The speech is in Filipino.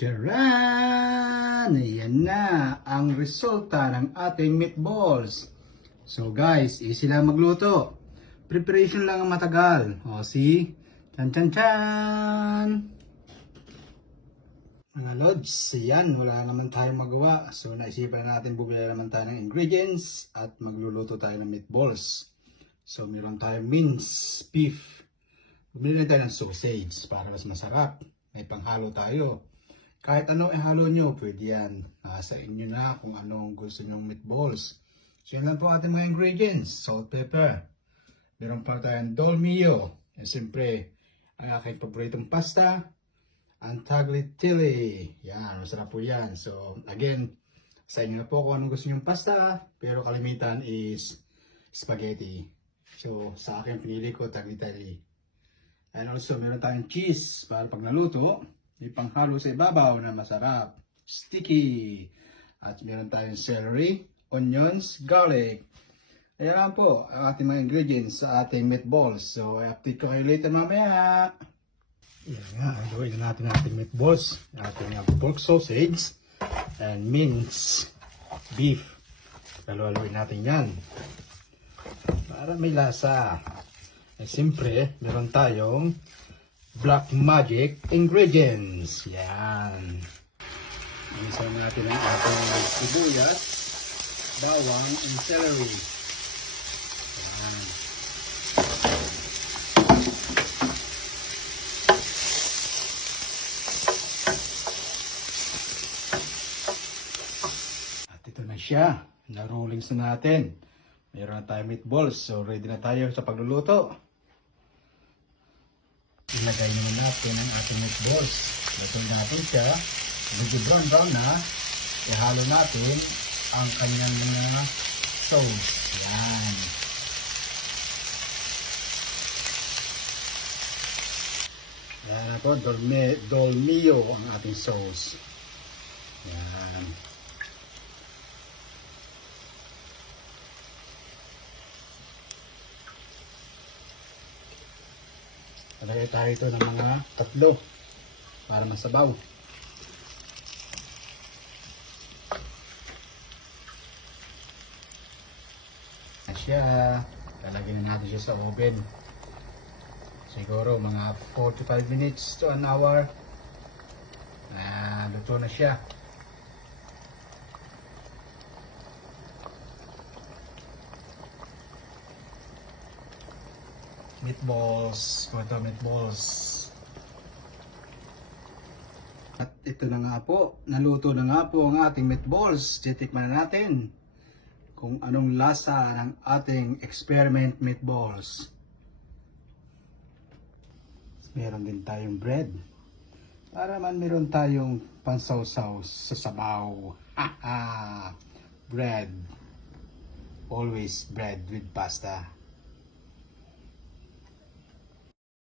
Taran! Ayan na ang resulta ng ating meatballs. So guys, easy lang magluto. Preparation lang ang matagal. O see? Chan chan chan! Mga lods, yan, wala naman tayong magawa. So naisipan natin bumili naman tayo ng ingredients at magluluto tayo ng meatballs. So meron tayong minced beef. Bumili tayo ng sausage para mas masarap. May panghalo tayo. Kahit ano ihalo nyo, pwede yan. Nasa inyo na kung anong gusto nyong meatballs. So yan lang po ating mga ingredients. Salt, pepper. Meron pa tayong dolmio. Yan siyempre, ang aking paboritong pasta. Ang tagliatelle. Yan, masarap po yan. So again, sa inyo na po kung anong gusto nyong pasta. Pero kalimitan is spaghetti. So sa akin pinili ko tagliatelle. And also meron tayong cheese para pag naluto. May panghalo sa ibabaw na masarap, sticky. At meron tayong celery, onions, garlic. Ayan lang po ang ating mga ingredients sa ating meatballs. So, i-update ko kayo later mamaya. Yan nga, haluin natin ating meatballs. Ating pork sausage and minced beef. Haluin natin yan. Para may lasa. Eh, siyempre, meron tayong Black Magic ingredients. Yan. Isa natin ang ating sibuyas, bawang, and celery. Yan. At ito na siya. Na-rollings na natin. Meron na tayong meatballs. So ready na tayo sa pagluluto. Ilagay naman natin ang ating meatballs. Lagay natin siya. Medyo brown na. Ihalo natin ang kanyang mga sauce. Yan. Yan na po. Dolmio ang ating sauce. Yan. Lagay tayo ito ng mga 3 para masabaw. Na siya. Lalagyan na natin siya sa oven. Siguro mga 45 minutes to an hour. Luto na siya. Meatballs, ito meatballs. At ito na nga po, naluto na nga po ang ating meatballs. Titikman na natin kung anong lasa ng ating experiment meatballs. Meron din tayong bread. Para man meron tayong pansawsaw sa sabaw. Haha! Bread. Always bread with pasta.